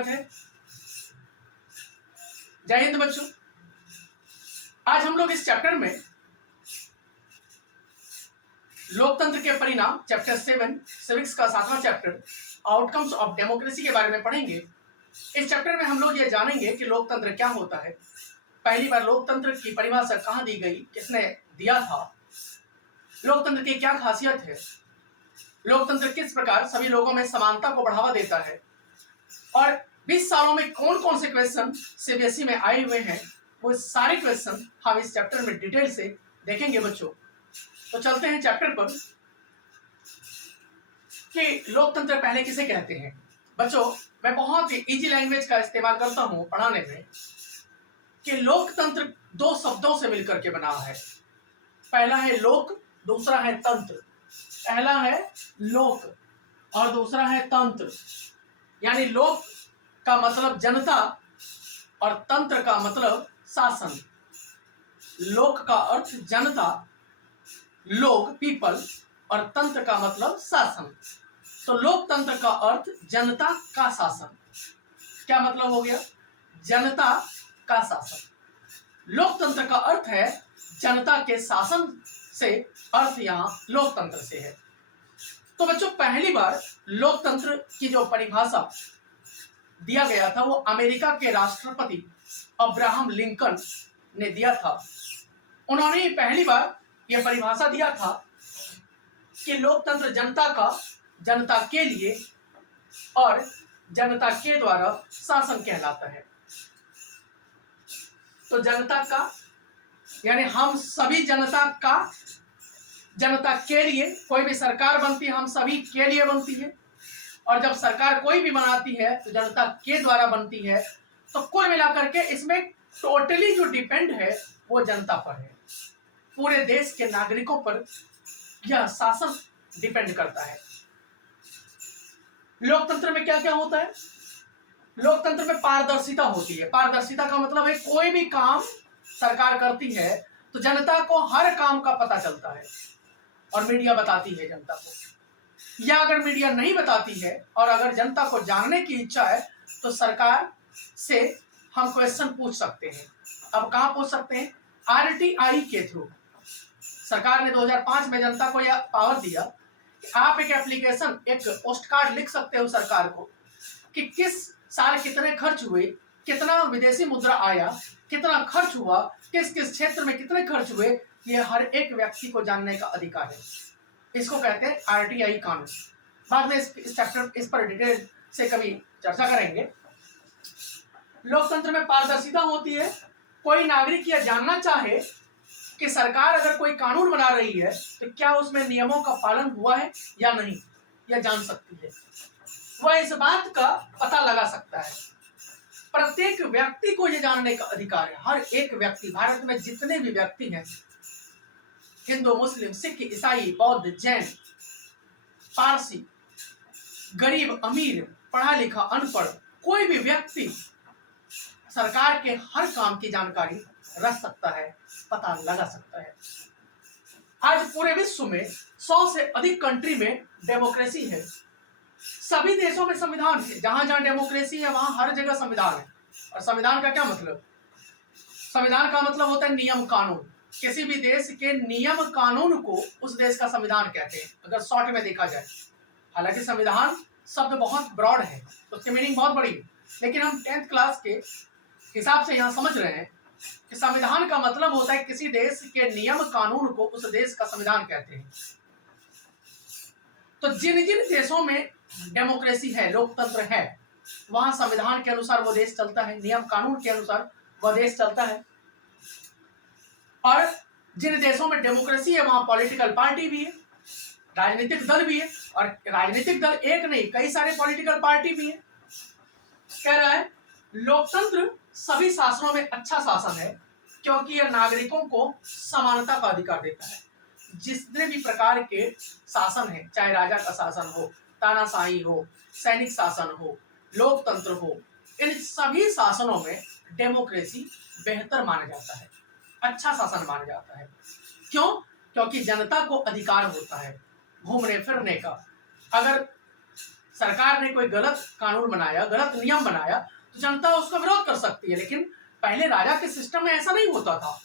स्वागत है। जय हिंद बच्चों। आज हम लोग इस चैप्टर में लोकतंत्र के परिणाम चैप्टर 7 सिविक्स का 7वां चैप्टर आउटकम्स ऑफ डेमोक्रेसी के बारे में पढ़ेंगे। इस चैप्टर में हम लोग ये जानेंगे कि लोकतंत्र क्या होता है, पहली बार लोकतंत्र की परिभाषा कहाँ दी गई, किसने दिया था, लोकतंत्र की क्या खासियत है, लोकतंत्र किस प्रकार सभी लोगों में समानता को बढ़ावा देता है, और 20 सालों में कौन कौन से क्वेश्चन सीबीएसई में आए हुए हैं, वो सारे क्वेश्चन हम इस चैप्टर में डिटेल से देखेंगे बच्चों। तो चलते हैं चैप्टर पर कि लोकतंत्र पहले किसे कहते हैं। बच्चों, मैं बहुत ही इजी लैंग्वेज का इस्तेमाल करता हूं पढ़ाने में कि लोकतंत्र दो शब्दों से मिलकर के बना है। पहला है लोक, दूसरा है तंत्र। पहला है लोक और दूसरा है तंत्र। यानी लोक का मतलब जनता और तंत्र का मतलब शासन। लोक का अर्थ जनता, लोग पीपल, और तंत्र का मतलब शासन। तो लोकतंत्र का अर्थ जनता का शासन। क्या मतलब हो गया? जनता का शासन। लोकतंत्र का अर्थ है जनता के शासन से, अर्थ यहां लोकतंत्र से है। तो बच्चों, पहली बार लोकतंत्र की जो परिभाषा दिया गया था वो अमेरिका के राष्ट्रपति अब्राहम लिंकन ने दिया था। उन्होंने पहली बार यह परिभाषा दिया था कि लोकतंत्र जनता का, जनता के लिए और जनता के द्वारा शासन कहलाता है। तो जनता का यानी हम सभी जनता का, जनता के लिए कोई भी सरकार बनती है हम सभी के लिए बनती है, और जब सरकार कोई भी बनाती है तो जनता के द्वारा बनती है। तो कुल मिलाकर के इसमें टोटली जो डिपेंड है वो जनता पर है। पूरे देश के नागरिकों पर यह शासन डिपेंड करता है। लोकतंत्र में क्या क्या होता है? लोकतंत्र में पारदर्शिता होती है। पारदर्शिता का मतलब है कोई भी काम सरकार करती है तो जनता को हर काम का पता चलता है और मीडिया बताती है जनता को, या अगर मीडिया नहीं बताती है और अगर जनता को जानने की इच्छा है तो सरकार से हम क्वेश्चन पूछ सकते हैं। अब कहां पूछ सकते हैं? आरटीआई के थ्रू। सरकार ने 2005 में जनता को यह पावर दिया कि आप एक एप्लीकेशन, एक पोस्ट कार्ड लिख सकते हो सरकार को कि किस साल कितने खर्च हुए, कितना विदेशी मुद्रा आया, कितना खर्च हुआ, किस किस क्षेत्र में कितने खर्च हुए, ये हर एक व्यक्ति को जानने का अधिकार है। इसको कहते हैं आरटीआई कानून। बाद में इस चैप्टर इस पर डिटेल से कभी चर्चा करेंगे। लोकतंत्र में पारदर्शिता होती है। कोई नागरिक यह जानना चाहे कि सरकार अगर कोई कानून बना रही है तो क्या उसमें नियमों का पालन हुआ है या नहीं, यह जान सकती है। वह इस बात का पता लगा सकता है। प्रत्येक व्यक्ति को यह जानने का अधिकार है। हर एक व्यक्ति, भारत में जितने भी व्यक्ति हैं, हिंदू, मुस्लिम, सिख, ईसाई, बौद्ध, जैन, पारसी, गरीब, अमीर, पढ़ा लिखा, अनपढ़, कोई भी व्यक्ति सरकार के हर काम की जानकारी रख सकता है, पता लगा सकता है। आज पूरे विश्व में 100 से अधिक कंट्री में डेमोक्रेसी है। सभी देशों में संविधान है। जहां जहां डेमोक्रेसी है वहां हर जगह संविधान है। और संविधान का क्या मतलब? संविधान का मतलब होता है नियम कानून। किसी भी देश के नियम कानून को उस देश का संविधान कहते हैं, अगर शॉर्ट में देखा जाए। हालांकि संविधान शब्द बहुत ब्रॉड है, तो उसकी मीनिंग बहुत बड़ी है, लेकिन हम 10th क्लास के हिसाब से यहाँ समझ रहे हैं कि संविधान का मतलब होता है किसी देश के नियम कानून को उस देश का संविधान कहते हैं। तो जिन जिन देशों में डेमोक्रेसी है, लोकतंत्र है, वहां संविधान के अनुसार वो देश चलता है, नियम कानून के अनुसार वह देश चलता है। और जिन देशों में डेमोक्रेसी है वहां पॉलिटिकल पार्टी भी है, राजनीतिक दल भी है, और राजनीतिक दल एक नहीं कई सारे पॉलिटिकल पार्टी भी है। कह रहा है लोकतंत्र सभी शासनों में अच्छा शासन है क्योंकि यह नागरिकों को समानता का अधिकार देता है। जितने भी प्रकार के शासन है, चाहे राजा का शासन हो, तानाशाही हो, सैनिक शासन हो, लोकतंत्र हो, इन सभी शासनों में डेमोक्रेसी बेहतर माना जाता है, अच्छा शासन माना जाता है। क्यों? क्योंकि जनता को अधिकार होता है घूमने फिरने का। अगर सरकार ने कोई गलत कानून बनाया, गलत नियम बनाया, तो जनता उसका विरोध कर सकती है। लेकिन पहले राजा के सिस्टम में ऐसा नहीं होता था।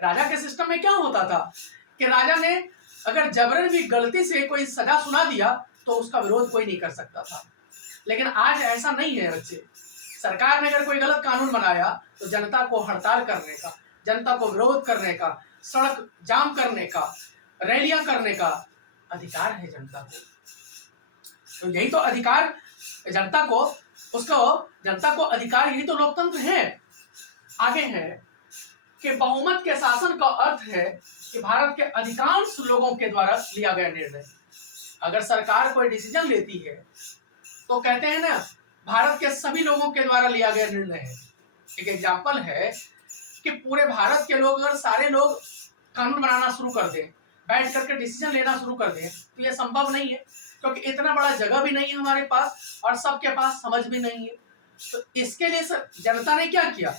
राजा के सिस्टम में क्या होता था कि राजा ने अगर जबरन भी गलती से कोई सजा सुना दिया तो उसका विरोध कोई नहीं कर सकता था। लेकिन आज ऐसा नहीं है बच्चे। सरकार ने अगर कोई गलत कानून बनाया तो जनता को हड़ताल करने का, जनता को विरोध करने का, सड़क जाम करने का, रैलियां करने का अधिकार है जनता को। तो यही तो अधिकार जनता को, जनता को अधिकार, यही तो लोकतंत्र है। आगे है कि बहुमत के शासन का अर्थ है कि भारत के अधिकांश लोगों के द्वारा लिया गया निर्णय। अगर सरकार कोई डिसीजन लेती है तो कहते हैं ना, भारत के सभी लोगों के द्वारा लिया गया निर्णय है। एक एग्जाम्पल है कि पूरे भारत के लोग, अगर सारे लोग कानून बनाना शुरू कर दें, बैठ करके डिसीजन लेना शुरू कर दें, तो यह संभव नहीं है, क्योंकि इतना बड़ा जगह भी नहीं है हमारे पास और सबके पास समझ भी नहीं है। तो इसके लिए जनता ने क्या किया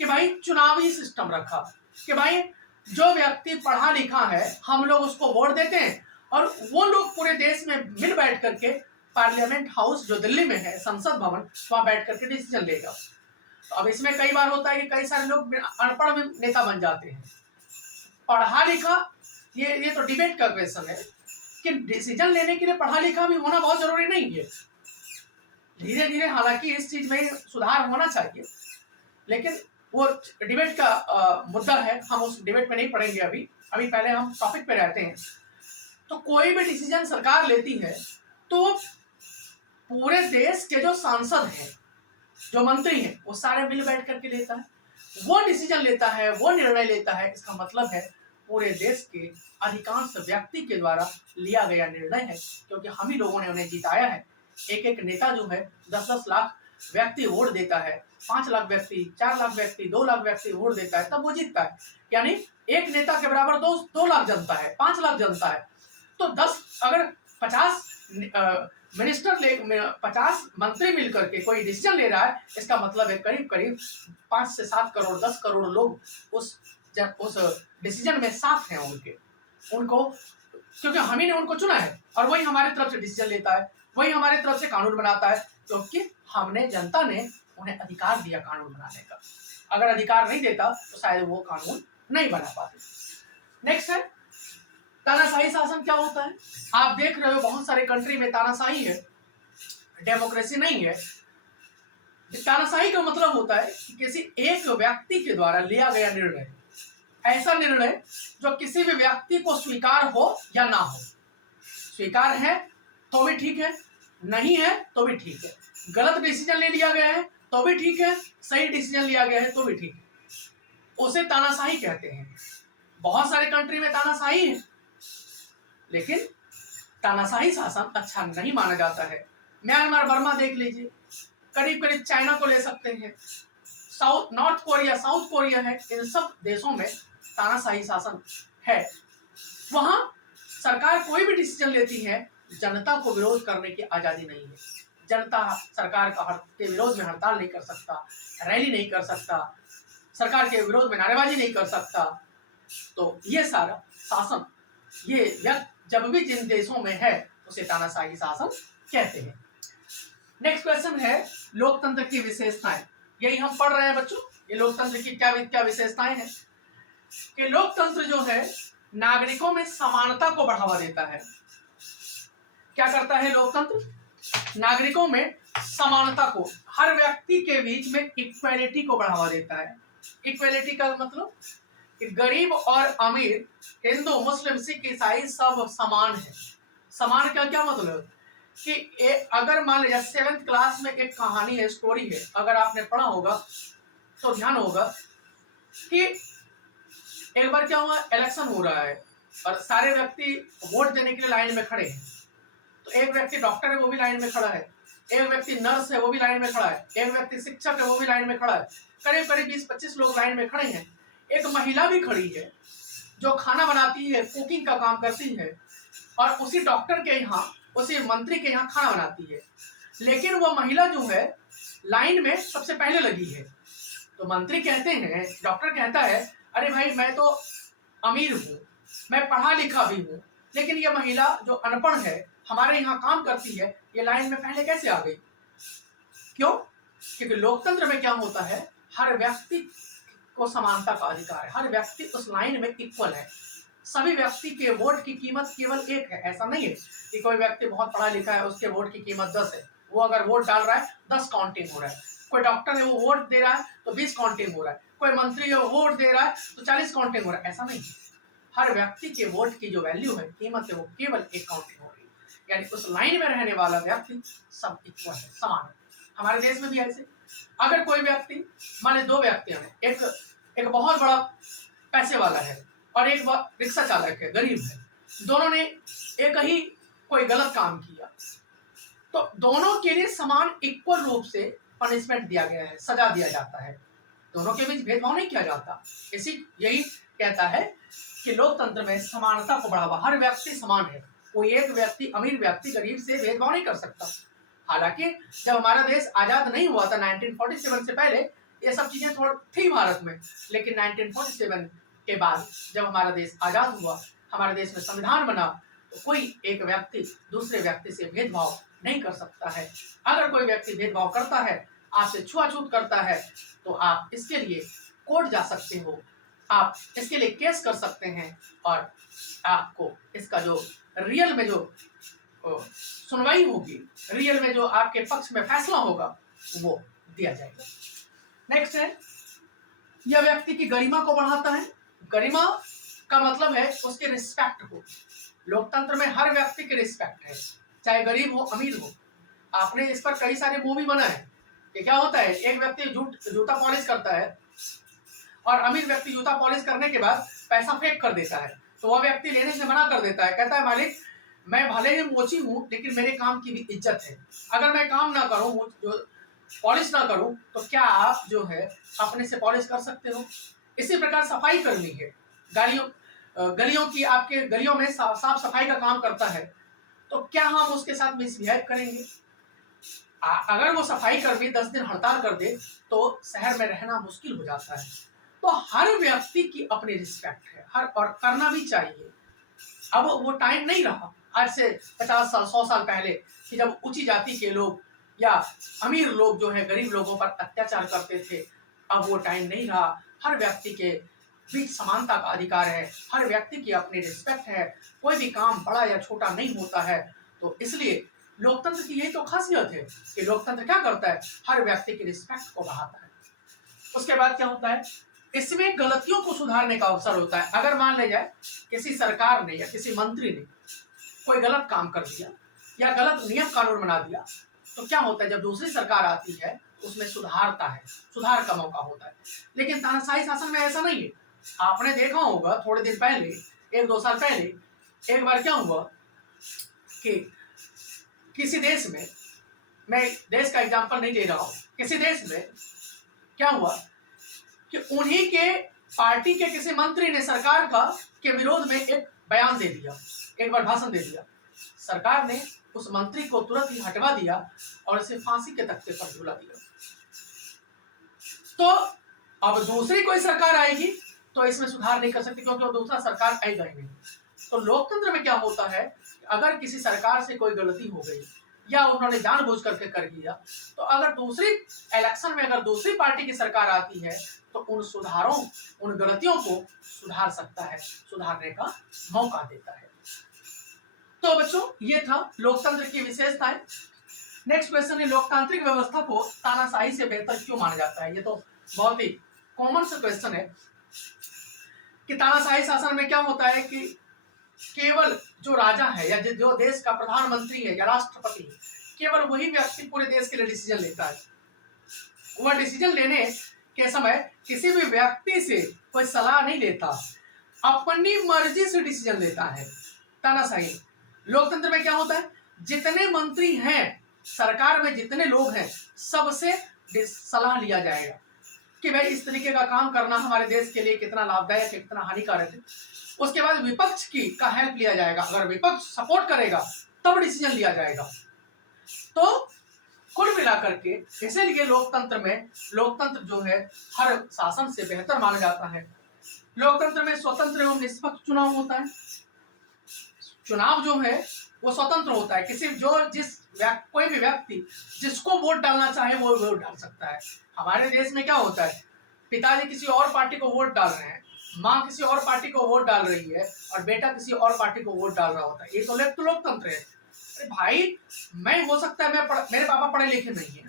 कि भाई चुनावी सिस्टम रखा कि भाई जो व्यक्ति पढ़ा लिखा है हम लोग उसको वोट देते हैं और वो लोग पूरे देश में मिल बैठ करके पार्लियामेंट हाउस जो दिल्ली में है, संसद भवन, वहां बैठ करके डिसीजन लेगा। तो अब इसमें कई बार होता है कि कई सारे लोग अनपढ़ में नेता बन जाते हैं। पढ़ा लिखा, ये तो डिबेट का क्वेश्चन है कि डिसीजन लेने के लिए पढ़ा लिखा भी होना बहुत जरूरी नहीं है। धीरे धीरे हालांकि इस चीज में सुधार होना चाहिए, लेकिन वो डिबेट का मुद्दा है, हम उस डिबेट में नहीं पढ़ेंगे अभी पहले हम टॉपिक पे रहते हैं। तो कोई भी डिसीजन सरकार लेती है तो पूरे देश के जो सांसद हैं, जो मंत्री हैं, वो सारे मिल बैठ करके लेता है, वो डिसीजन लेता है, वो निर्णय लेता है। इसका मतलब है पूरे देश के अधिकांश व्यक्ति के द्वारा लिया गया निर्णय है, क्योंकि हम ही लोगों ने उन्हें जिताया है। एक एक नेता जो है 10-10 लाख व्यक्ति वोट देता है, 5 लाख व्यक्ति, 4 लाख व्यक्ति, 2 लाख व्यक्ति वोट देता है, तब वो जीतता है। यानी एक नेता के बराबर 2 लाख जनता है, 5 लाख जनता है। तो 10 अगर 50 50 मंत्री मिलकर के कोई डिसीजन ले रहा है, इसका मतलब है करीब करीब 5 से 7 करोड़ 10 करोड़ लोग उस डिसीजन में साथ हैं उनको, क्योंकि हम ही ने उनको चुना है और वही हमारी तरफ से डिसीजन लेता है, वही हमारी तरफ से कानून बनाता है, क्योंकि हमने, जनता ने उन्हें अधिकार दिया कानून बनाने का। अगर अधिकार नहीं देता तो शायद वो कानून नहीं बना पाते। नेक्स्ट है तानाशाही शासन। क्या होता है? आप देख रहे हो बहुत सारे कंट्री में तानाशाही है, डेमोक्रेसी नहीं है। तानाशाही का मतलब होता है कि किसी एक व्यक्ति के द्वारा लिया गया निर्णय, ऐसा निर्णय जो किसी भी व्यक्ति को स्वीकार हो या ना हो। स्वीकार है तो भी ठीक है, नहीं है तो भी ठीक है, गलत डिसीजन ले लिया गया है तो भी ठीक है, सही डिसीजन लिया गया है तो भी ठीक है, उसे तानाशाही कहते हैं। बहुत सारे कंट्री में तानाशाही है, लेकिन तानाशाही शासन अच्छा नहीं माना जाता है। म्यांमार, बर्मा देख लीजिए, करीब करीब चाइना को ले सकते हैं, नॉर्थ कोरिया, साउथ कोरिया है, इन सब देशों में तानाशाही शासन है। वहां सरकार कोई भी डिसीजन लेती है, जनता को विरोध करने की आजादी नहीं है। जनता सरकार के विरोध में हड़ताल नहीं कर सकता, रैली नहीं कर सकता, सरकार के विरोध में नारेबाजी नहीं कर सकता। तो ये सारा शासन, ये जब भी जिन देशों में है उसे तानाशाही शासन कहते हैं। नेक्स्ट क्वेश्चन है लोकतंत्र की विशेषताएं। यही हम पढ़ रहे हैं बच्चों, ये लोकतंत्र की क्या विशेषताएं हैं। कि लोकतंत्र जो है नागरिकों में समानता को बढ़ावा देता है। क्या करता है लोकतंत्र? नागरिकों में समानता को, हर व्यक्ति के बीच में इक्वालिटी को बढ़ावा देता है। इक्वालिटी का मतलब कि गरीब और अमीर, हिंदू, मुस्लिम, सिख, ईसाई सब समान है। समान का क्या मतलब कि अगर मान लीजिए 7th क्लास में एक कहानी है, स्टोरी है, अगर आपने पढ़ा होगा तो ध्यान होगा कि एक बार क्या हुआ, इलेक्शन हो रहा है और सारे व्यक्ति वोट देने के लिए लाइन में खड़े हैं। तो एक व्यक्ति डॉक्टर है, वो भी लाइन में खड़ा है, एक व्यक्ति नर्स है, वो भी लाइन में खड़ा है, एक व्यक्ति शिक्षक है, वो भी लाइन में खड़ा है, करीब करीब 20-25 लोग लाइन में खड़े हैं। एक महिला भी खड़ी है जो खाना बनाती है, कुकिंग का काम करती है और उसी डॉक्टर के यहाँ, उसी मंत्री के यहाँ खाना बनाती है। लेकिन वो महिला जो है लाइन में सबसे पहले लगी है। तो मंत्री कहते हैं, डॉक्टर कहता है, अरे भाई मैं तो अमीर हूँ, मैं पढ़ा लिखा भी हूँ, लेकिन ये महिला जो अनपढ़ है हमारे यहाँ काम करती है, ये लाइन में पहले कैसे आ गई? क्यों? क्योंकि लोकतंत्र में क्या होता है, हर व्यक्ति को समानता का अधिकार है, हर व्यक्ति उस लाइन में इक्वल है। सभी व्यक्ति के वोट की कीमत केवल एक है। ऐसा नहीं है कि कोई व्यक्ति बहुत पढ़ा लिखा है, उसके वोट की कीमत 10 है, वो अगर वोट डाल रहा है 10 काउंटिंग हो रहा है। कोई डॉक्टर है, वो वोट दे रहा है तो 20 काउंटिंग हो रहा है। कोई मंत्री है, वो वोट दे रहा है तो 40 काउंटिंग हो रहा है। ऐसा नहीं है। हर व्यक्ति के वोट की जो वैल्यू है, कीमत है, वो केवल एक काउंटिंग हो रही है। यानी उस लाइन में रहने वाला व्यक्ति सब इक्वल है, समान है। हमारे देश में भी ऐसे, अगर कोई व्यक्ति, माने दो व्यक्ति हैं, एक बहुत बड़ा पैसे वाला है और एक रिक्शा चालक है, गरीब है, दोनों ने एक ही कोई गलत काम किया, तो दोनों के लिए समान इक्वल रूप से पनिशमेंट दिया गया है, सजा दिया जाता है। दोनों के बीच भेदभाव नहीं किया जाता। यही कहता है कि लोकतंत्र में समानता को बढ़ावा, हर व्यक्ति समान है, कोई एक व्यक्ति अमीर व्यक्ति गरीब से भेदभाव नहीं कर सकता। हालांकि जब हमारा देश आजाद नहीं हुआ था 1947 से पहले, ये सब चीजें थोड़ी थी भारत में, लेकिन 1947 के बाद जब हमारा देश आजाद हुआ, हमारे देश में संविधान बना, तो कोई एक व्यक्ति दूसरे व्यक्ति से भेदभाव नहीं कर सकता है। अगर कोई व्यक्ति भेदभाव करता है, आपसे छुआछूत करता है, तो आप इसके लिए कोर्ट जा सकते हो, आप इसके लिए केस कर सकते हैं और आपको इसका जो रियल में जो सुनवाई होगी, रियल में जो आपके पक्ष में फैसला होगा, वो दिया जाएगा। नेक्स्ट है, यह व्यक्ति की गरिमा को बढ़ाता है। गरिमा का मतलब है उसके रिस्पेक्ट को। लोकतंत्र में हर व्यक्ति की रिस्पेक्ट है, चाहे गरीब हो अमीर हो। आपने इस पर कई सारे मूवी बनाए हैं कि क्या होता है, एक व्यक्ति जूता पॉलिश करता है और अमीर व्यक्ति जूता पॉलिश करने के बाद पैसा फेंक कर देता है, तो वह व्यक्ति लेने से मना कर देता है, कहता है मालिक मैं भले ही मोची हूँ लेकिन मेरे काम की भी इज्जत है, अगर मैं काम ना करूँ, पॉलिश ना करूँ, तो क्या आप जो है अपने से पॉलिश कर सकते हो? इसी प्रकार सफाई करनी है, गलियों की, आपके गलियों में साफ सफाई का काम करता है, तो क्या हम उसके साथ मिसबिहेव करेंगे? अगर वो सफाई कर्मी 10 दिन हड़ताल कर दे तो शहर में रहना मुश्किल हो जाता है। तो हर व्यक्ति की अपनी रिस्पेक्ट है, हर, और करना भी चाहिए। अब वो टाइम नहीं रहा आज से 50 साल 100 साल पहले कि जब ऊंची जाति के लोग या अमीर लोग जो है गरीब लोगों पर अत्याचार करते थे। अब वो टाइम नहीं रहा। हर व्यक्ति के बीच समानता का अधिकार है, हर व्यक्ति की अपनी रिस्पेक्ट है, कोई भी काम बड़ा या छोटा नहीं होता है। तो इसलिए लोकतंत्र की यही तो खासियत है कि लोकतंत्र क्या करता है, हर व्यक्ति की रिस्पेक्ट को बढ़ाता है। उसके बाद क्या होता है, इसमें गलतियों को सुधारने का अवसर होता है। अगर मान ले जाए किसी सरकार ने या किसी मंत्री ने कोई गलत काम कर दिया या गलत नियम कानून बना दिया, तो क्या होता है, जब दूसरी सरकार आती है उसमें सुधारता है, सुधार का मौका होता है। लेकिन तानाशाही शासन में ऐसा नहीं है। आपने देखा होगा थोड़े दिन पहले, 1-2 साल पहले एक बार क्या हुआ कि किसी देश में, मैं देश का एग्जांपल नहीं दे रहा हूं, किसी देश में क्या हुआ कि उन्हीं के पार्टी के किसी मंत्री ने सरकार का के विरोध में एक बयान दे दिया, एक बार भाषण दे दिया। सरकार ने उस मंत्री को तुरंत ही हटवा दिया और इसे फांसी के तख्ते पर झूला दिया। तो अब दूसरी कोई सरकार आएगी तो इसमें सुधार नहीं कर सकती, क्योंकि वो दूसरा सरकार आएगा ही नहीं। तो लोकतंत्र में क्या होता है, अगर किसी सरकार से कोई गलती हो गई या उन्होंने जानबूझ करके कर दिया, तो अगर दूसरी इलेक्शन में अगर दूसरी पार्टी की सरकार आती है तो उन सुधारों, उन गलतियों को सुधार सकता है, सुधारने का मौका देता है। तो बच्चों ये था लोकतंत्र की विशेषताएं। नेक्स्ट क्वेश्चन है, लोकतांत्रिक व्यवस्था को तानाशाही से बेहतर क्यों माना जाता है? ये तो बहुत ही कॉमन सा क्वेश्चन है कि तानाशाही शासन में क्या होता है कि केवल जो राजा है या जो देश का प्रधानमंत्री है या राष्ट्रपति है, केवल वही व्यक्ति पूरे देश के लिए डिसीजन लेता है। वह डिसीजन लेने के समय किसी भी व्यक्ति से कोई सलाह नहीं लेता, अपनी मर्जी से डिसीजन लेता है। तानाशाही। लोकतंत्र में क्या होता है, जितने मंत्री हैं सरकार में, जितने लोग हैं, सबसे सलाह लिया जाएगा कि भाई इस तरीके का काम करना हमारे देश के लिए कितना लाभदायक है, कितना हानिकारक है। उसके बाद विपक्ष का हेल्प लिया जाएगा, अगर विपक्ष सपोर्ट करेगा तब डिसीजन लिया जाएगा। तो कुल मिलाकर के इसीलिए लोकतंत्र जो है हर शासन से बेहतर माना जाता है। लोकतंत्र में स्वतंत्र एवं निष्पक्ष चुनाव होता है। चुनाव जो है वो स्वतंत्र होता है। कोई भी व्यक्ति जिसको वोट डालना चाहे वो वोट डाल सकता है। हमारे देश में क्या होता है, पिताजी किसी और पार्टी को वोट डाल रहे हैं, माँ किसी और पार्टी को वोट डाल रही है और बेटा किसी और पार्टी को वोट डाल रहा होता है। ये तो लोकतंत्र है। अरे भाई, मैं हो सकता है मेरे पापा पढ़े लिखे नहीं है,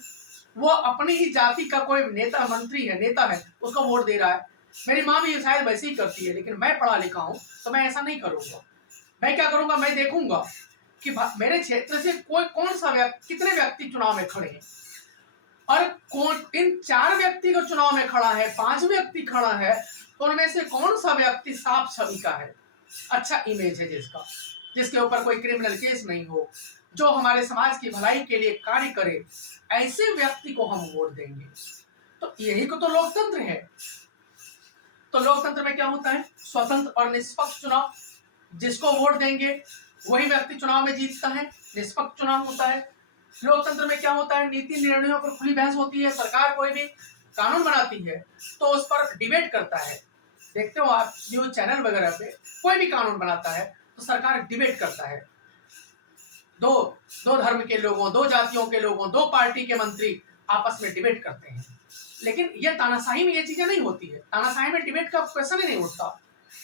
वो अपनी ही जाति का कोई नेता मंत्री है, नेता है, उसको वोट दे रहा है। मेरी माँ भी शायद वैसे ही करती है, लेकिन मैं पढ़ा लिखा हूँ तो मैं ऐसा नहीं करूंगा। मैं क्या करूंगा, मैं देखूंगा कि मेरे क्षेत्र से कौन सा कितने व्यक्ति चुनाव में खड़े हैं, और कौन इन 4 व्यक्ति को चुनाव में खड़ा है, 5 व्यक्ति खड़ा है, तो उनमें से कौन सा व्यक्ति साफ छवि का है, अच्छा इमेज है, जिसके ऊपर कोई क्रिमिनल केस नहीं हो, जो हमारे समाज की भलाई के लिए कार्य करे, ऐसे व्यक्ति को हम वोट देंगे। तो यही को तो लोकतंत्र है। तो लोकतंत्र में क्या होता है, स्वतंत्र और निष्पक्ष चुनाव। जिसको वोट देंगे वही व्यक्ति चुनाव में जीतता है, निष्पक्ष चुनाव होता है। लोकतंत्र में क्या होता है, नीति निर्णयों पर खुली बहस होती है। सरकार कोई भी कानून बनाती है तो उस पर डिबेट करता है। देखते हो आप न्यूज चैनल वगैरह पे, कोई भी कानून बनाता है तो सरकार डिबेट करता है। दो धर्म के लोगों, 2 जातियों के लोगों, 2 पार्टी के मंत्री आपस में डिबेट करते हैं। लेकिन ये तानाशाही में ये चीजें नहीं होती है। तानाशाही में डिबेट का क्वेश्चन ही नहीं उठता।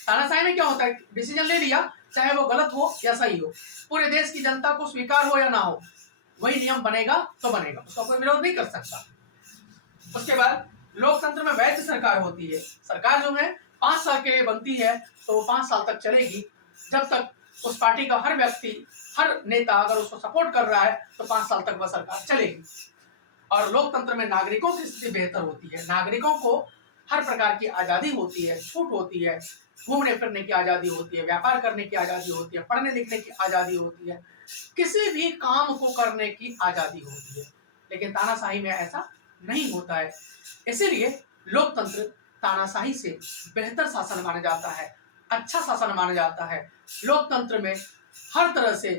तानाशाही में क्या होता है, डिसीजन ले लिया, चाहे वो गलत हो या सही हो, पूरे देश की जनता को स्वीकार हो या ना हो, वही नियम बनेगा तो बनेगा, उसका कोई विरोध नहीं कर सकता। उसके बाद लोकतंत्र में वैध सरकार होती है। सरकार जो है 5 साल के लिए बनती है, तो वो 5 साल तक चलेगी, जब तक उस पार्टी का हर व्यक्ति, हर नेता अगर उसको सपोर्ट कर रहा है तो 5 साल तक वह सरकार चलेगी। और लोकतंत्र में नागरिकों की स्थिति बेहतर होती है। नागरिकों को हर प्रकार की आजादी होती है, छूट होती है, घूमने फिरने की आजादी होती है, व्यापार करने की आजादी होती है, पढ़ने लिखने की आजादी होती है, किसी भी काम को करने की आजादी होती है। लेकिन तानाशाही में ऐसा नहीं होता है। इसीलिए लोकतंत्र तानाशाही से बेहतर शासन माना जाता है, अच्छा शासन माना जाता है। लोकतंत्र में हर तरह से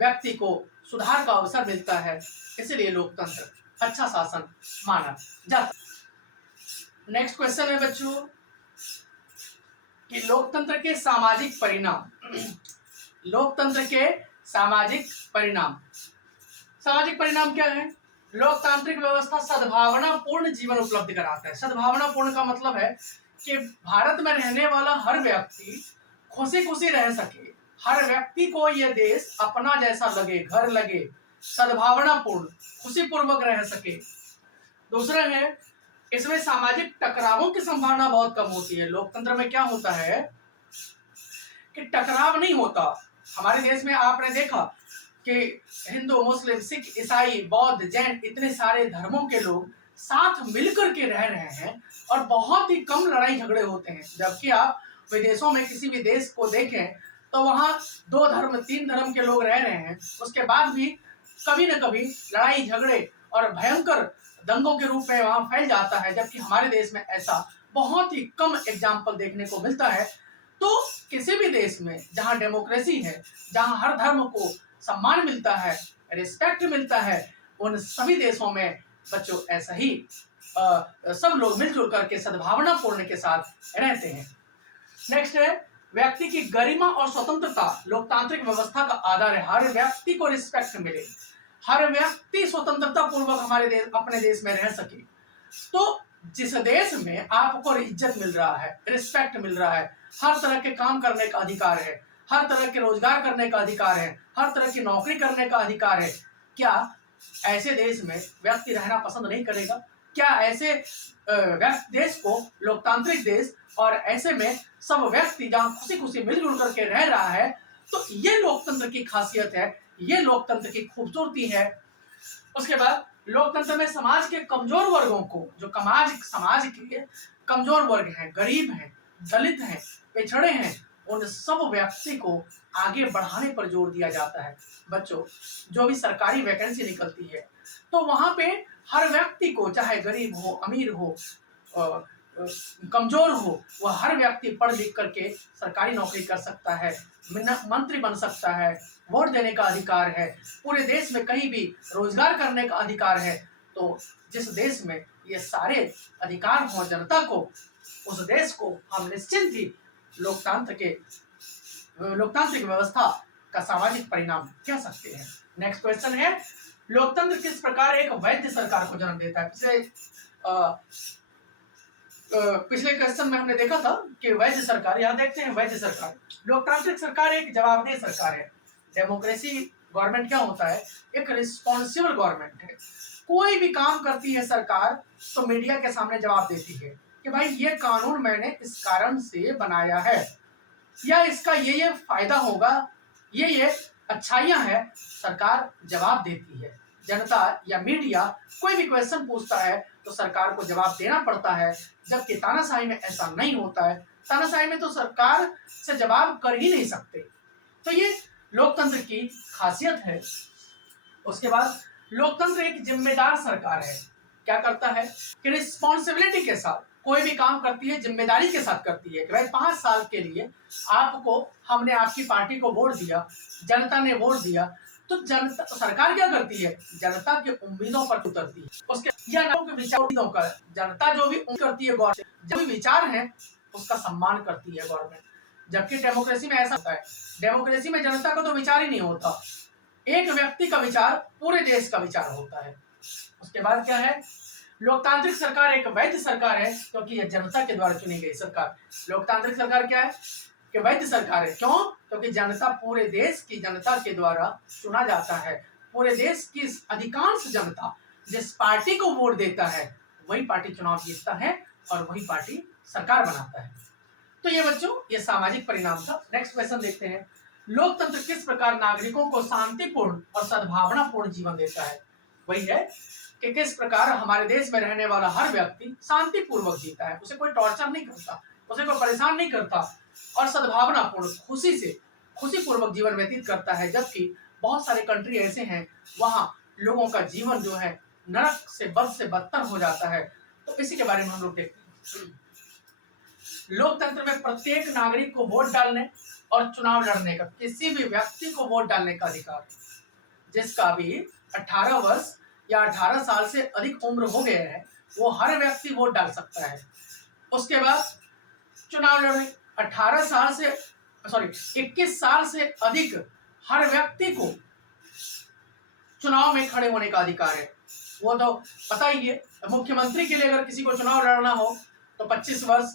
व्यक्ति को सुधार का अवसर मिलता है, इसलिए लोकतंत्र अच्छा शासन माना जाता है। नेक्स्ट क्वेश्चन है बच्चों कि लोकतंत्र के सामाजिक परिणाम। लोकतंत्र के सामाजिक परिणाम। सामाजिक परिणाम क्या है? लोकतांत्रिक व्यवस्था सद्भावना पूर्ण जीवन उपलब्ध कराता है। सद्भावना पूर्ण का मतलब है कि भारत में रहने वाला हर व्यक्ति खुशी खुशी रह सके, हर व्यक्ति को यह देश अपना जैसा लगे, घर लगे, सद्भावना पूर्ण, खुशी पूर्वक रह सके। दूसरा है, इसमें सामाजिक टकरावों की संभावना बहुत कम होती है। लोकतंत्र में क्या होता है कि टकराव नहीं होता। हमारे देश में आपने देखा कि हिंदू, मुस्लिम, सिख, ईसाई, बौद्ध, जैन, इतने सारे धर्मों के लोग साथ मिलकर के रह रहे हैं और बहुत ही कम लड़ाई झगड़े होते हैं। जबकि आप विदेशों में किसी भी देश को देखें तो वहाँ 2 धर्म, 3 धर्म के लोग रह रहे हैं, उसके बाद भी कभी न कभी लड़ाई झगड़े और भयंकर दंगों के रूप में वहाँ फैल जाता है। जबकि हमारे देश में ऐसा बहुत ही कम एग्जाम्पल देखने को मिलता है। तो किसी भी देश में जहाँ डेमोक्रेसी है, जहाँ हर धर्म को सम्मान मिलता है, रिस्पेक्ट मिलता है, उन सभी देशों में बच्चों ऐसा ही सब लोग मिलजुल करके सद्भावना पूर्ण के साथ रहते हैं। नेक्स्ट है, व्यक्ति की गरिमा और स्वतंत्रता लोकतांत्रिक व्यवस्था का आधार है। हर व्यक्ति को रिस्पेक्ट मिले, हर व्यक्ति स्वतंत्रता पूर्वक अपने देश में रह सके। तो जिस देश में आपको इज्जत मिल रहा है, रिस्पेक्ट मिल रहा है, हर तरह के काम करने का अधिकार है, हर तरह के रोजगार करने का अधिकार है, हर तरह की नौकरी करने का अधिकार है, क्या ऐसे देश में व्यक्ति रहना पसंद नहीं करेगा? क्या ऐसे देश को लोकतांत्रिक देश और ऐसे में सब व्यक्ति जहाँ खुशी खुशी मिलजुल करके रह रहा है, तो ये लोकतंत्र की खासियत है, ये लोकतंत्र की खूबसूरती है। उसके बाद लोकतंत्र में समाज के कमजोर वर्गों को, जो समाज के कमजोर वर्ग हैं, गरीब हैं, दलित हैं, पिछड़े हैं, उन सब व्यक्ति को आगे बढ़ाने पर जोर दिया जाता है। बच्चों, जो भी सरकारी वैकेंसी निकलती है तो वहां पे हर व्यक्ति को, चाहे गरीब हो, अमीर हो, कमजोर हो, वह हर व्यक्ति पढ़ लिख करके सरकारी नौकरी कर सकता है, मंत्री बन सकता है, वोट देने का अधिकार है, पूरे देश में कहीं भी रोजगार करने का अधिकार है। तो जिस देश में ये सारे अधिकार हो जनता को, उस देश को हम निश्चिंत ही लोकतांत्रिक व्यवस्था का सामाजिक परिणाम कह सकते हैं। नेक्स्ट क्वेश्चन है, लोकतंत्र किस प्रकार एक वैध सरकार को जन्म देता है? पिछले क्वेश्चन में हमने देखा था कि वैध सरकार, यहाँ देखते हैं वैध सरकार। लोकतांत्रिक सरकार एक जवाबदेह सरकार है। डेमोक्रेसी गवर्नमेंट क्या होता है? एक रिस्पॉन्सिबल गवर्नमेंट है। कोई भी काम करती है सरकार तो मीडिया के सामने जवाब देती है कि भाई ये कानून मैंने इस कारण से बनाया है, या इसका ये फायदा होगा, ये अच्छाइयां हैं। सरकार जवाब देती है। जनता या मीडिया कोई भी क्वेश्चन पूछता है तो सरकार को जवाब देना पड़ता है, जबकि तानाशाही में ऐसा नहीं होता है। तानाशाही में तो सरकार से जवाब कर ही नहीं सकते। तो ये लोकतंत्र की खासियत है। उसके बाद लोकतंत्र एक जिम्मेदार सरकार है। क्या करता है कि रिस्पॉन्सिबिलिटी के साथ कोई भी काम करती है, जिम्मेदारी के साथ करती है कि भाई 5 साल के लिए आपको, हमने आपकी पार्टी को वोट दिया, जनता ने वोट दिया, तो जनता, सरकार क्या करती है? जनता के उम्मीदों पर उतरती है। उसके या के विचारों का जनता जो भी करती है, जो भी विचार है उसका सम्मान करती है गवर्नमेंट। जबकि डेमोक्रेसी में ऐसा होता है, डेमोक्रेसी में जनता का तो विचार ही नहीं होता, एक व्यक्ति का विचार पूरे देश का विचार होता है। उसके बाद क्या है? लोकतांत्रिक सरकार एक वैध सरकार है क्योंकि यह जनता के द्वारा चुनी गई सरकार। लोकतांत्रिक सरकार क्या है कि वैध सरकार है। क्यों? क्योंकि जनता, पूरे देश की जनता के द्वारा चुना जाता है। पूरे देश की अधिकांश जनता जिस पार्टी को वोट देता है वही पार्टी चुनाव जीतता है और वही पार्टी सरकार बनाता है। तो ये बच्चों, ये सामाजिक परिणाम था। नेक्स्ट क्वेश्चन देखते हैं, लोकतंत्र किस प्रकार नागरिकों को शांतिपूर्ण और सद्भावनापूर्ण जीवन देता है? वही है कि किस प्रकार हमारे देश में रहने वाला हर व्यक्ति शांतिपूर्वक जीता है, उसे कोई टॉर्चर नहीं करता, उसे कोई परेशान नहीं करता, और सद्भावनापूर्ण, खुशी पूर्वक जीवन व्यतीत करता है। जबकि बहुत सारे कंट्री ऐसे हैं वहां लोगों का जीवन जो है नरक से बदतर हो जाता है। तो इसी के बारे में हम लोग देखते हैं। लोकतंत्र में प्रत्येक नागरिक को वोट डालने और चुनाव लड़ने का, किसी भी व्यक्ति को वोट डालने का अधिकार है। जिसका भी 18 वर्ष या 18 साल से अधिक उम्र हो गया है वो हर व्यक्ति वोट डाल सकता है। उसके बाद चुनाव लड़ने 21 साल से अधिक हर व्यक्ति को चुनाव में खड़े होने का अधिकार है। वो तो पता ही है, मुख्यमंत्री के लिए अगर किसी को चुनाव लड़ना हो तो 25 वर्ष,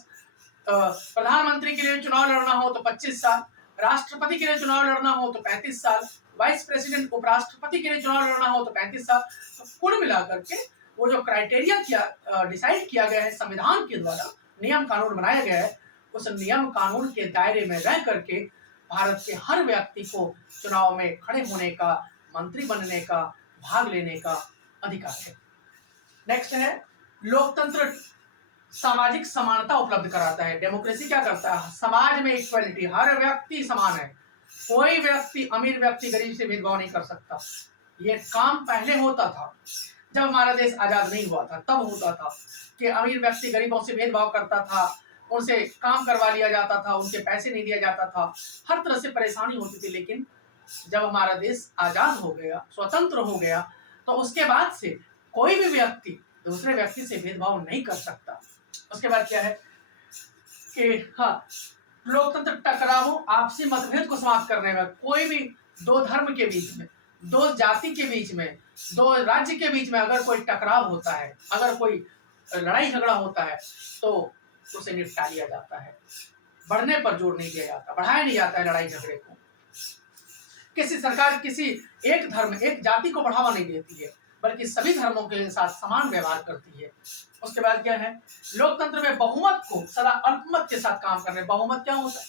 प्रधानमंत्री के लिए चुनाव लड़ना हो तो 25 साल, राष्ट्रपति के लिए चुनाव लड़ना हो तो 35 साल, वाइस प्रेसिडेंट, उपराष्ट्रपति के लिए चुनाव लड़ना हो तो 35 साल। तो कुल मिलाकर के वो जो क्राइटेरिया डिसाइड किया गया है संविधान के द्वारा, नियम कानून बनाया गया है, उस नियम कानून के दायरे में रह करके भारत के हर व्यक्ति को चुनाव में खड़े होने का, मंत्री बनने का, भाग लेने का अधिकार है। नेक्स्ट है, लोकतंत्र सामाजिक समानता उपलब्ध कराता है। डेमोक्रेसी क्या करता है? समाज में इक्वालिटी, हर व्यक्ति समान है, कोई व्यक्ति, अमीर व्यक्ति गरीब से भेदभाव नहीं कर सकता। ये काम पहले होता था जब हमारा देश आजाद नहीं हुआ था, तब होता था कि अमीर व्यक्ति गरीबों से भेदभाव करता था, उनसे काम करवा लिया जाता था, उनके पैसे नहीं दिया जाता था, हर तरह से परेशानी होती थी। लेकिन जब हमारा देश आजाद हो गया, स्वतंत्र हो गया, तो उसके बाद से कोई भी व्यक्ति दूसरे व्यक्ति से भेदभाव नहीं कर सकता। उसके बाद क्या है कि हाँ, लोकतंत्र टकरावों, आपसी मतभेद को समाप्त करने में, कोई भी दो धर्म के बीच में, दो जाति के बीच में, दो राज्य के बीच में अगर कोई टकराव होता है, अगर कोई लड़ाई झगड़ा होता है तो उसे निपटा लिया जाता है। बढ़ने पर जोर नहीं दिया जाता, बढ़ाया नहीं जाता है लड़ाई झगड़े को। किसी सरकार किसी एक धर्म, एक जाति को बढ़ावा नहीं देती है, बल्कि सभी धर्मों के साथ समान व्यवहार करती है। उसके बाद क्या है, लोकतंत्र में बहुमत को सदा अल्पमत के साथ काम करने। बहुमत क्या होता है?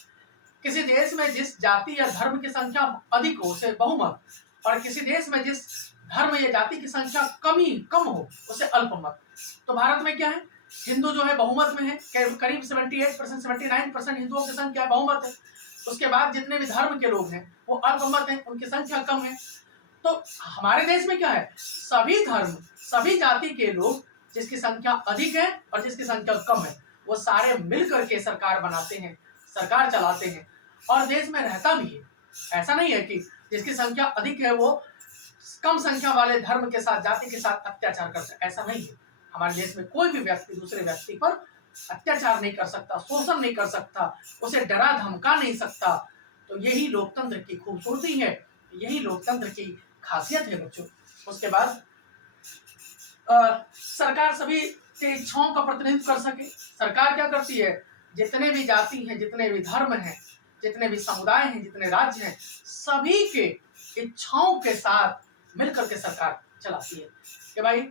किसी देश में जिस जाति या धर्म की संख्या अधिक हो उसे बहुमत, और किसी देश में जिस धर्म या जाति की संख्या कम हो उसे अल्पमत। तो भारत में क्या है, हिंदू जो है बहुमत में है, करीब 78%, 79% हिंदुओं की संख्या बहुमत है। उसके बाद जितने भी धर्म के लोग हैं वो अल्पमत हैं, उनकी संख्या कम है। तो हमारे देश में क्या है, सभी धर्म, सभी जाति के लोग जिसकी संख्या अधिक है और जिसकी संख्या कम है, वो सारे मिल करके सरकार बनाते हैं, सरकार चलाते हैं, और देश में रहता भी है। ऐसा नहीं है कि जिसकी संख्या अधिक है वो कम संख्या वाले धर्म के साथ, जाति के साथ अत्याचार करता है, ऐसा नहीं है। हमारे देश में कोई भी व्यक्ति दूसरे व्यक्ति पर अत्याचार नहीं कर सकता, शोषण नहीं कर सकता, उसे डरा धमका नहीं सकता। तो यही लोकतंत्र की खूबसूरती है, यही लोकतंत्र की खासियत है बच्चों। उसके बाद सरकार सभी के इच्छाओं का प्रतिनिधित्व कर सके। सरकार क्या करती है, जितने भी जाति हैं, जितने भी धर्म हैं, जितने भी समुदाय हैं, जितने राज्य हैं, सभी के इच्छाओं के साथ मिलकर के सरकार चलाती है। कि भाई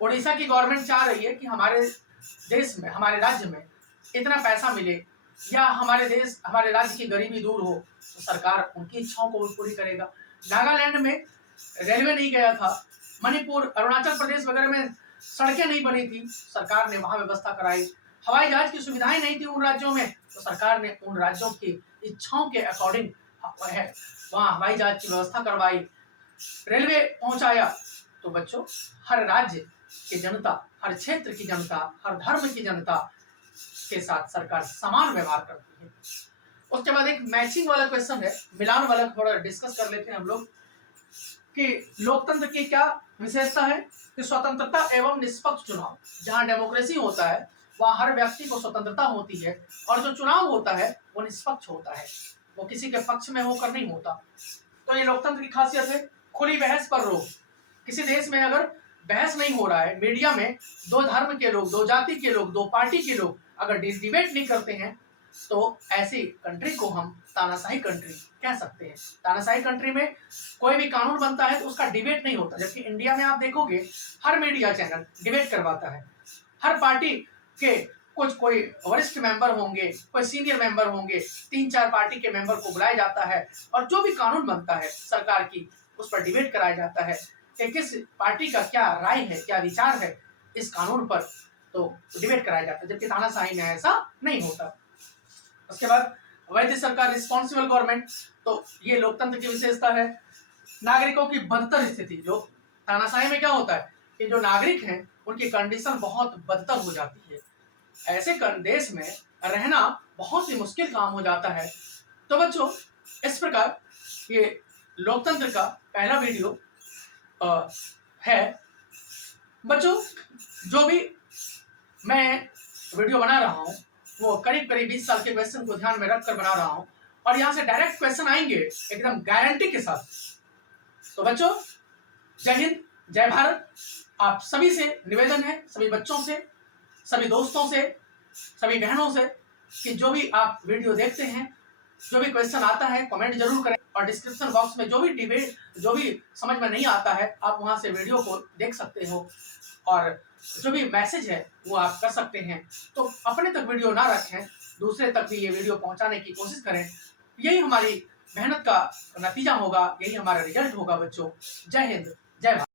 उड़ीसा की गवर्नमेंट चाह रही है कि हमारे देश में, हमारे राज्य में इतना पैसा मिले, या हमारे राज्य की गरीबी दूर हो, तो सरकार उनकी इच्छाओं को पूरी करेगा। नागालैंड में रेलवे नहीं गया था, मणिपुर, अरुणाचल प्रदेश वगैरह में सड़कें नहीं बनी थी, सरकार ने वहां व्यवस्था कराई। हवाई जहाज की सुविधाएं नहीं थी उन राज्यों में, तो सरकार ने उन राज्यों की इच्छाओं के अकॉर्डिंग वहां हवाई जहाज की व्यवस्था करवाई, रेलवे पहुंचाया। तो बच्चों, हर राज्य की जनता, हर क्षेत्र की जनता, हर धर्म की जनता के साथ सरकार समान व्यवहार करती है। उसके बाद एक मैचिंग वाला क्वेश्चन है, मिलान वाला, थोड़ा डिस्कस कर लेते हैं हम लोग कि लोकतंत्र की क्या विशेषता है कि स्वतंत्रता एवं निष्पक्ष चुनाव। जहां डेमोक्रेसी होता है वहां हर व्यक्ति को स्वतंत्रता होती है, और जो चुनाव होता है वो निष्पक्ष होता है, वो किसी के पक्ष में होकर नहीं होता। तो ये लोकतंत्र की खासियत है। खुली बहस पर रोक। किसी देश में अगर बहस नहीं हो रहा है, मीडिया में दो धर्म के लोग, दो जाति के लोग, दो पार्टी के लोग अगर डिबेट नहीं करते हैं, तो ऐसी कंट्री को हम तानाशाही कंट्री कह सकते हैं। तानाशाही कंट्री में कोई भी कानून बनता है तो उसका डिबेट नहीं होता, जबकि इंडिया में आप देखोगे हर मीडिया चैनल डिबेट करवाता है। हर पार्टी के कोई वरिष्ठ मेंबर होंगे, कोई सीनियर मेंबर होंगे, 3-4 पार्टी के मेंबर को बुलाया जाता है, और जो भी कानून बनता है सरकार की, उस पर डिबेट कराया जाता है कि किस पार्टी का क्या राय है, क्या विचार है इस कानून पर, तो डिबेट कराया जाता है। जबकि तानाशाही में ऐसा नहीं होता। उसके बाद वैध सरकार, रिस्पॉन्सिबल गवर्नमेंट, तो ये लोकतंत्र की विशेषता है। नागरिकों की बदतर स्थिति, जो तानाशाही में क्या होता है कि जो नागरिक हैं उनकी कंडीशन बहुत बदतर हो जाती है, ऐसे देश में रहना बहुत ही मुश्किल काम हो जाता है। तो बच्चों, इस प्रकार ये लोकतंत्र का पहला वीडियो है। बच्चों, जो भी मैं वीडियो बना रहा हूँ वो करीब 20 साल के क्वेश्चन को ध्यान में रखकर बना रहा हूँ, और यहाँ से डायरेक्ट क्वेश्चन आएंगे एकदम गारंटी के साथ। तो बच्चों, जय हिंद, जय भारत। आप सभी से निवेदन है, सभी बच्चों से, सभी दोस्तों से, सभी बहनों से, कि जो भी आप वीडियो देखते हैं, जो भी क्वेश्चन आता है कमेंट जरूर करें, और डिस्क्रिप्शन बॉक्स में जो भी डिबेट, जो भी समझ में नहीं आता है, आप वहां से वीडियो को देख सकते हो, और जो भी मैसेज है वो आप कर सकते हैं। तो अपने तक वीडियो ना रखें, दूसरे तक भी ये वीडियो पहुंचाने की कोशिश करें। यही हमारी मेहनत का नतीजा होगा, यही हमारा रिजल्ट होगा बच्चों। जय हिंद, जय भारत।